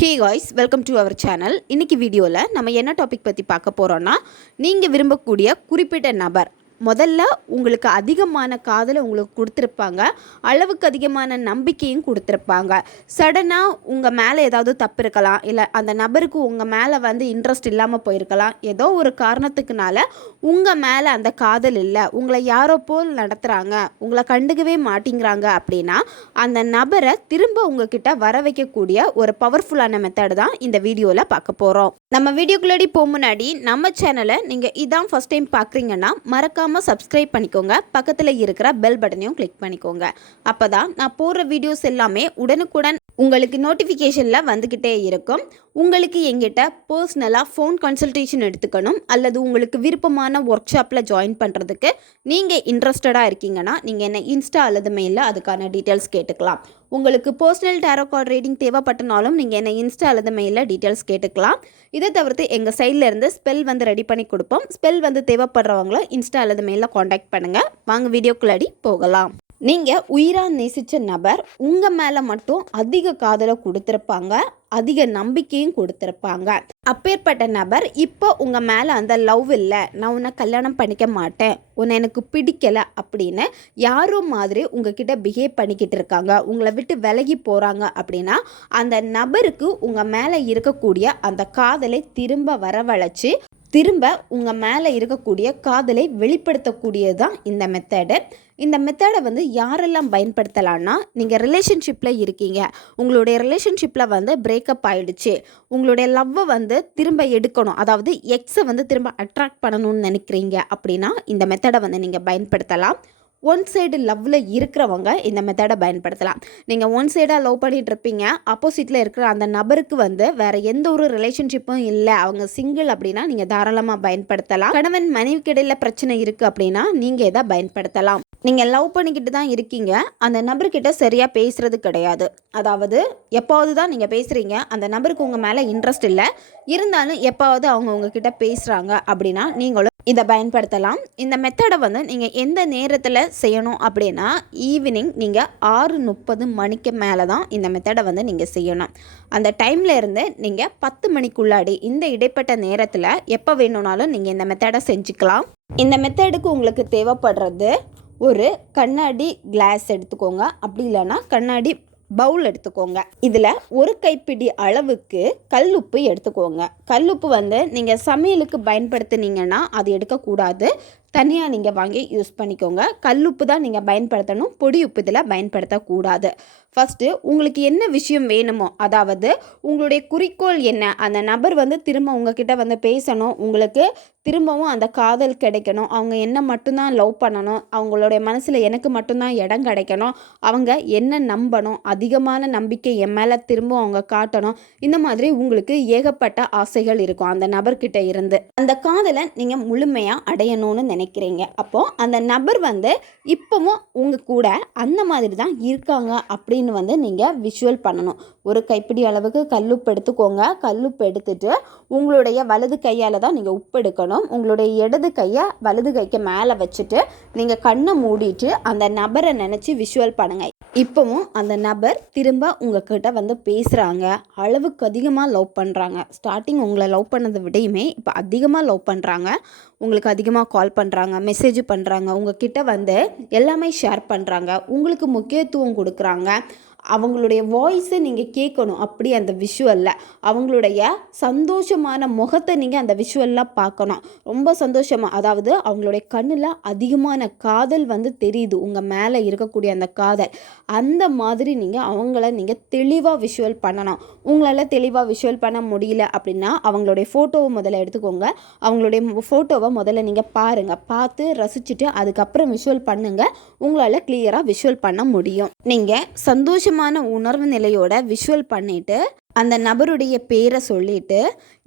Hey guys, welcome to our channel. இன்றைக்கி வீடியோவில் நம்ம என்ன டாபிக் பற்றி பார்க்க போகிறோன்னா, நீங்கள் விரும்பக்கூடிய குறிப்பிட்ட நபர் முதல்ல உங்களுக்கு அதிகமான காதலை உங்களுக்கு கொடுத்துருப்பாங்க, அளவுக்கு அதிகமான நம்பிக்கையும் கொடுத்துருப்பாங்க. சடனாக உங்கள் மேலே ஏதாவது தப்பு இருக்கலாம், இல்லை அந்த நபருக்கு உங்கள் மேலே இன்ட்ரெஸ்ட் இல்லாமல் போயிருக்கலாம். ஏதோ ஒரு காரணத்துக்குனால உங்கள் மேலே அந்த காதல் இல்லை, உங்களை யாரோ போல் நடத்துகிறாங்க, உங்களை கண்டுக்கவே மாட்டேங்கிறாங்க அப்படின்னா அந்த நபரை திரும்ப உங்ககிட்ட வர வைக்கக்கூடிய ஒரு பவர்ஃபுல்லான மெத்தட் தான் இந்த வீடியோவில் பார்க்க போகிறோம். நம்ம வீடியோக்குள்ளாடி போக முன்னாடி நம்ம சேனலை நீங்கள் இதான் ஃபஸ்ட் டைம் பார்க்குறீங்கன்னா மறக்காமல் சப்ஸ்கிரைப் பண்ணிக்கோங்க, பக்கத்தில் இருக்கிற பெல் பட்டனையும் கிளிக் பண்ணிக்கோங்க. அப்போ தான் நான் போடுற வீடியோஸ் எல்லாமே உடனுக்குடன் உங்களுக்கு நோட்டிஃபிகேஷனில் வந்துக்கிட்டே இருக்கும். உங்களுக்கு எங்கிட்ட பர்சனலாக ஃபோன் கன்சல்டேஷன் எடுத்துக்கணும் அல்லது உங்களுக்கு விருப்பமான ஒர்க் ஷாப்பில் ஜாயின் பண்ணுறதுக்கு நீங்கள் இன்ட்ரெஸ்டடாக இருக்கீங்கன்னா நீங்கள் என்ன இன்ஸ்டா அல்லது மெயிலில் அதுக்கான டீட்டெயில்ஸ் கேட்டுக்கலாம். உங்களுக்கு பர்சனல் டேரோ கார்டு ரீடிங் தேவைப்பட்டனாலும் நீங்கள் என்ன இன்ஸ்டா அல்லது மெயிலில் டீட்டெயில்ஸ் கேட்டுக்கலாம். இதை தவிர்த்து எங்கள் சைடில் இருந்து ஸ்பெல் ரெடி பண்ணி கொடுப்போம். ஸ்பெல் தேவைப்படுறவங்கள இன்ஸ்டா அல்லது மெயிலில் காண்டாக்ட் பண்ணுங்கள். வாங்க வீடியோக்குள்ளாடி போகலாம். நீங்கள் உயிராக நேசித்த நபர் உங்கள் மேலே மட்டும் அதிக காதலை கொடுத்துருப்பாங்க, அதிக நம்பிக்கையும் கொடுத்துருப்பாங்க. அப்பேற்பட்ட நபர் இப்போ உங்கள் மேலே அந்த லவ் இல்லை, நான் உன்னை கல்யாணம் பண்ணிக்க மாட்டேன், உன்னை எனக்கு பிடிக்கலை அப்படின்னு யாரோ மாதிரி உங்ககிட்ட பிஹேவ் பண்ணிக்கிட்டு இருக்காங்க, உங்களை விட்டு விலகி போகிறாங்க அப்படின்னா அந்த நபருக்கு உங்கள் மேலே இருக்கக்கூடிய அந்த காதலை திரும்ப வரவழைச்சி திரும்ப உங்கள் மேலே இருக்கக்கூடிய காதலை வெளிப்படுத்தக்கூடியது தான் இந்த மெத்தடு. இந்த மெத்தடை யாரெல்லாம் பயன்படுத்தலான்னா, நீங்கள் ரிலேஷன்ஷிப்பில் இருக்கீங்க, உங்களுடைய ரிலேஷன்ஷிப்பில் பிரேக்கப் ஆகிடுச்சு, உங்களுடைய லவ்வை திரும்ப எடுக்கணும், அதாவது எக்ஸை திரும்ப அட்ராக்ட் பண்ணணும்னு நினைக்கிறீங்க அப்படின்னா இந்த மெத்தடை நீங்கள் பயன்படுத்தலாம். ஒன் சைடு லவ்வில் இருக்கிறவங்க இந்த மெத்தடை பயன்படுத்தலாம். நீங்கள் ஒன் சைடாக லவ் பண்ணிகிட்டு இருப்பீங்க, ஆப்போசிட்டில் இருக்கிற அந்த நபருக்கு வேறு எந்த ஒரு ரிலேஷன்ஷிப்பும் இல்லை, அவங்க சிங்கிள் அப்படின்னா நீங்கள் தாராளமாக பயன்படுத்தலாம். கணவன் மனைவிக்கு இடையில பிரச்சனை இருக்குது அப்படின்னா நீங்கள் இதை பயன்படுத்தலாம். நீங்கள் லவ் பண்ணிக்கிட்டு தான் இருக்கீங்க, அந்த நபர்கிட்ட சரியாக பேசுகிறது கிடையாது, அதாவது எப்போவது தான் நீங்கள் பேசுகிறீங்க, அந்த நபருக்கு உங்கள் மேலே இன்ட்ரெஸ்ட் இல்லை, இருந்தாலும் எப்போவது அவங்க உங்ககிட்ட பேசுகிறாங்க அப்படின்னா நீங்களும் இதை பயன்படுத்தலாம். இந்த மெத்தடை நீங்கள் எந்த நேரத்தில் செய்யணும் அப்படின்னா ஈவினிங் நீங்கள் 6:30 மணிக்கு மேலே தான் இந்த மெத்தடை நீங்கள் செய்யணும். அந்த டைமில் இருந்து நீங்கள் 10 மணிக்குள்ளாடி இந்த இடைப்பட்ட நேரத்தில் எப்போ வேணும்னாலும் நீங்கள் இந்த மெத்தடை செஞ்சுக்கலாம். இந்த மெத்தடுக்கு உங்களுக்கு தேவைப்படுறது ஒரு கண்ணாடி கிளாஸ் எடுத்துக்கோங்க, அப்படி இல்லைன்னா கண்ணாடி பவுல் எடுத்துக்கோங்க. இதில் ஒரு கைப்பிடி அளவுக்கு கல்லுப்பு எடுத்துக்கோங்க. கல்லுப்பு நீங்கள் சமையலுக்கு பயன்படுத்தினீங்கன்னா அது எடுக்கக்கூடாது, தனியாக நீங்கள் வாங்கி யூஸ் பண்ணிக்கோங்க. கல்லுப்பு தான் நீங்கள் பயன்படுத்தணும், பொடி உப்பு இதில் பயன்படுத்தக்கூடாது. ஃபஸ்ட்டு உங்களுக்கு என்ன விஷயம் வேணுமோ, அதாவது உங்களுடைய குறிக்கோள் என்ன, அந்த நபர் திரும்ப உங்ககிட்ட பேசணும், உங்களுக்கு திரும்பவும் அந்த காதல் கிடைக்கணும், அவங்க என்ன மட்டும்தான் லவ் பண்ணணும், அவங்களுடைய மனசில் எனக்கு மட்டும்தான் இடம் கிடைக்கணும், அவங்க என்ன நம்பணும், அதிகமான நம்பிக்கை என் மேலே திரும்ப அவங்க காட்டணும், இந்த மாதிரி உங்களுக்கு ஏகப்பட்ட ஆசைகள் இருக்கும் அந்த நபர்கிட்ட இருந்து. அந்த காதலை நீங்கள் முழுமையாக அடையணும்னு நினைக்கிறீங்க. அப்போது அந்த நபர் இப்போவும் உங்கள் கூட அந்த மாதிரி தான் இருக்காங்க அப்படின்னு நீங்கள் விஷுவல் பண்ணணும். ஒரு கைப்பிடி அளவுக்கு கல்லுப்பு எடுத்துக்கோங்க. கல்லுப்பு எடுத்துட்டு உங்களுடைய வலது கையால் தான் நீங்கள் உப்பு எடுக்கணும். உங்களுடைய இடது கையை வலது கைக்கு மேலே வச்சுட்டு நீங்கள் கண்ணை மூடிட்டு அந்த நபரை நினச்சி விஷுவல் பண்ணுங்கள். இப்போவும் அந்த நபர் திரும்ப உங்ககிட்ட பேசுகிறாங்க, அளவுக்கு அதிகமாக லவ் பண்ணுறாங்க. ஸ்டார்டிங் உங்களை லவ் பண்ணதை விடையுமே இப்போ அதிகமாக லவ் பண்ணுறாங்க, உங்களுக்கு அதிகமாக கால் பண்ணுறாங்க, மெசேஜ் பண்ணுறாங்க, உங்ககிட்ட எல்லாமே ஷேர் பண்ணுறாங்க, உங்களுக்கு முக்கியத்துவம் கொடுக்குறாங்க, அவங்களுடைய வாய்ஸை நீங்கள் கேட்கணும். அப்படி அந்த விஷுவலில் அவங்களுடைய சந்தோஷமான முகத்தை நீங்கள் அந்த விஷுவலில் பார்க்கணும். ரொம்ப சந்தோஷமாக, அதாவது அவங்களுடைய கண்ணில் அதிகமான காதல் தெரியுது, உங்கள் மேலே இருக்கக்கூடிய அந்த காதல், அந்த மாதிரி நீங்கள் அவங்கள நீங்கள் தெளிவாக விஷுவல் பண்ணணும். உங்களால் தெளிவாக விஷுவல் பண்ண முடியல அப்படின்னா அவங்களுடைய ஃபோட்டோவை முதல்ல எடுத்துக்கோங்க. அவங்களுடைய ஃபோட்டோவை முதல்ல நீங்கள் பாருங்கள், பார்த்து ரசிச்சுட்டு அதுக்கப்புறம் விஷுவல் பண்ணுங்கள். உங்களால் கிளியராக விஷுவல் பண்ண முடியும். நீங்கள் சந்தோஷமான உணர்வு நிலையோட விஷுவல் பண்ணிட்டு அந்த நபருடைய பேரை சொல்லிட்டு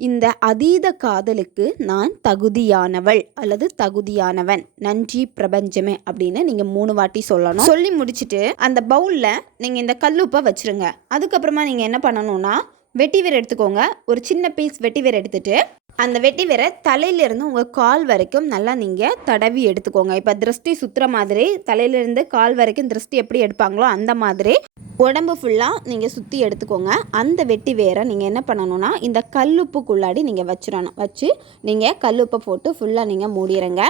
இந்த அதீத காதலுக்கு நான் தகுதியானவள் அல்லது தகுதியானவன், நன்றி பிரபஞ்சமே அப்படின்னு நீங்கள் 3 வாட்டி சொல்லணும். சொல்லி முடிச்சுட்டு அந்த பவுலில் நீங்கள் இந்த கல்லுப்பை வச்சுருங்க. அதுக்கப்புறமா நீங்கள் என்ன பண்ணணும்னா வெட்டிவேர் எடுத்துக்கோங்க. ஒரு சின்ன பீஸ் வெட்டிவேர் எடுத்துட்டு அந்த வெட்டிவேரை தலையிலேருந்து உங்கள் கால் வரைக்கும் நல்லா நீங்கள் தடவி எடுத்துக்கோங்க. இப்போ திருஷ்டி சுற்றுற மாதிரி தலையிலேருந்து கால் வரைக்கும் திருஷ்டி எப்படி எடுப்பாங்களோ அந்த மாதிரி உடம்பு ஃபுல்லாக நீங்கள் சுற்றி எடுத்துக்கோங்க. அந்த வெட்டி வேரை நீங்கள் என்ன பண்ணணும்னா இந்த கல்லுப்புக்குள்ளாடி நீங்கள் வச்சு நீங்கள் கல்லுப்பை போட்டு ஃபுல்லாக நீங்கள் மூடிடுங்க.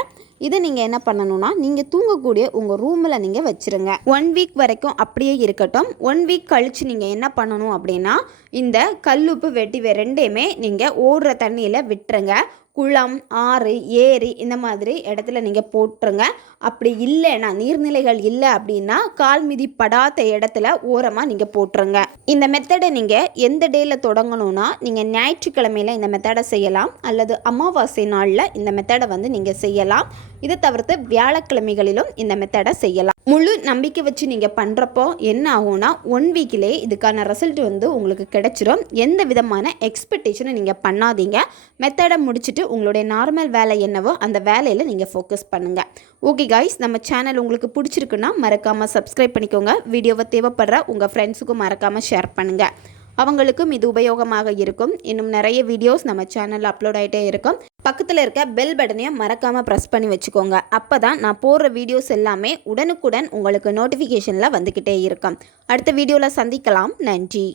இதை நீங்கள் என்ன பண்ணணும்னா நீங்கள் தூங்கக்கூடிய உங்கள் ரூமில் நீங்கள் வச்சுருங்க. 1 வீக் வரைக்கும் அப்படியே இருக்கட்டும். 1 வீக் கழித்து நீங்கள் என்ன பண்ணணும் அப்படின்னா இந்த கல்லுப்பு வெட்டி வேர் ரெண்டையுமே நீங்கள் ஓடுற தண்ணியில் விட்டுருங்க. குளம், ஆறு, ஏரி இந்த மாதிரி இடத்துல நீங்கள் போட்டுருங்க. அப்படி இல்லைன்னா நீர்நிலைகள் இல்லை அப்படின்னா கால் மிதி படாத இடத்துல ஓரமாக நீங்கள் போட்டுருங்க. இந்த மெத்தடை நீங்கள் எந்த டேயில் தொடங்கணும்னா நீங்கள் ஞாயிற்றுக்கிழமையில் இந்த மெத்தடை செய்யலாம், அல்லது அமாவாசை நாளில் இந்த மெத்தடை வந்து நீங்கள் செய்யலாம். இதை தவிர்த்து வியாழக்கிழமைகளிலும் இந்த மெத்தடை செய்யலாம். முழு நம்பிக்கை வச்சு நீங்கள் பண்ணுறப்போ என்ன ஆகும்னா 1 வீக்கிலே இதுக்கான ரிசல்ட் வந்து உங்களுக்கு கிடைச்சிரும். எந்த விதமான எக்ஸ்பெக்டேஷனை நீங்கள் பண்ணாதீங்க. மெத்தடை முடிச்சுட்டு உங்களுடைய நார்மல் வேலை என்னவோ அந்த வேலையில் நீங்கள் ஃபோக்கஸ் பண்ணுங்கள். ஓகே காய்ஸ், நம்ம சேனல் உங்களுக்கு பிடிச்சிருக்குன்னா மறக்காமல் சப்ஸ்கிரைப் பண்ணிக்கோங்க. வீடியோவை தேவைப்படுற உங்கள் ஃப்ரெண்ட்ஸுக்கும் மறக்காமல் ஷேர் பண்ணுங்கள். அவங்களுக்கும் இது உபயோகமாக இருக்கும். இன்னும் நிறைய வீடியோஸ் நம்ம சேனலில் அப்லோட் ஆகிட்டே இருக்கும். பக்கத்தில் இருக்க பெல் பட்டனையும் மறக்காமல் ப்ரெஸ் பண்ணி வச்சுக்கோங்க. அப்போ தான் நான் போடுற வீடியோஸ் எல்லாமே உடனுக்குடன் உங்களுக்கு நோட்டிஃபிகேஷனில் வந்துக்கிட்டே இருக்கும். அடுத்த வீடியோவில் சந்திக்கலாம். நன்றி.